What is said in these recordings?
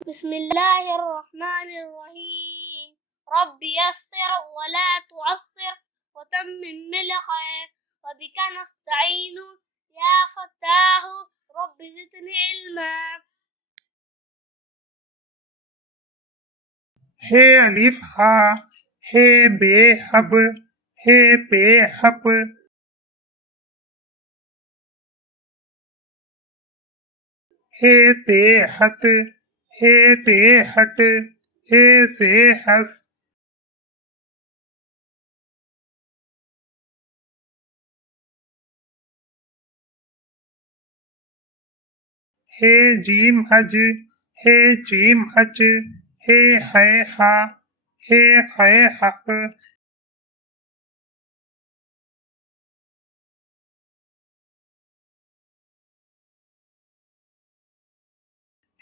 बिस्मिल्लाहिर्रहमानिर्रहीम रब्बि यस्सिर वला तुअस्सिर वतम्मिम बिल खैर वबिका नस्तईनु या फत्ताहु रब्बि ज़िदनी इल्मा। हे अलिफ हा, हे बे हब, हे पे हब, हे ते हत, हे ते हट, हे से हस, हे जीम हज, हे जीम हज, हे है हा, हे है हक,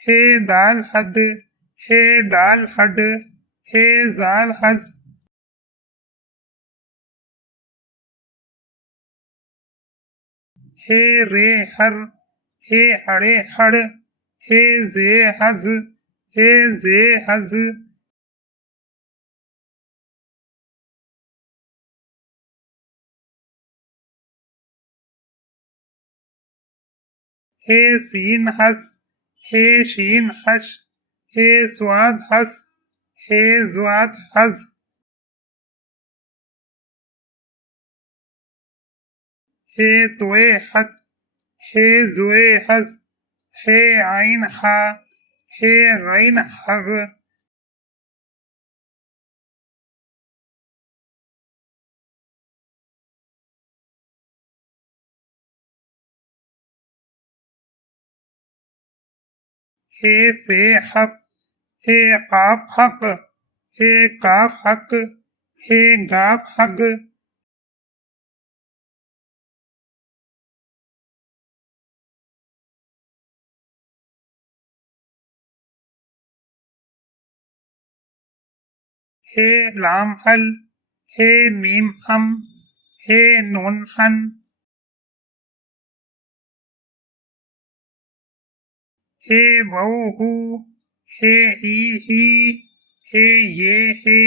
हे दाल हद, हे दाल हड, हे जाल हज, हे रे हर, हे हड़े हड़, हे जे हज, हे जे हज, हे सीन हस, हे शीन हश, हे स्वाद हस, हे ज्वाद हज, हे तोए हत, हे जुए हज, हे आइन हा, हे गैन हग, हे फे हक, हे काफ हक, हे काफ हक, हे गाफ हक, हे लाम हल, हे मीम हम, हे नून हन, हे वऊ हु, हे ई ही, हे ये हे,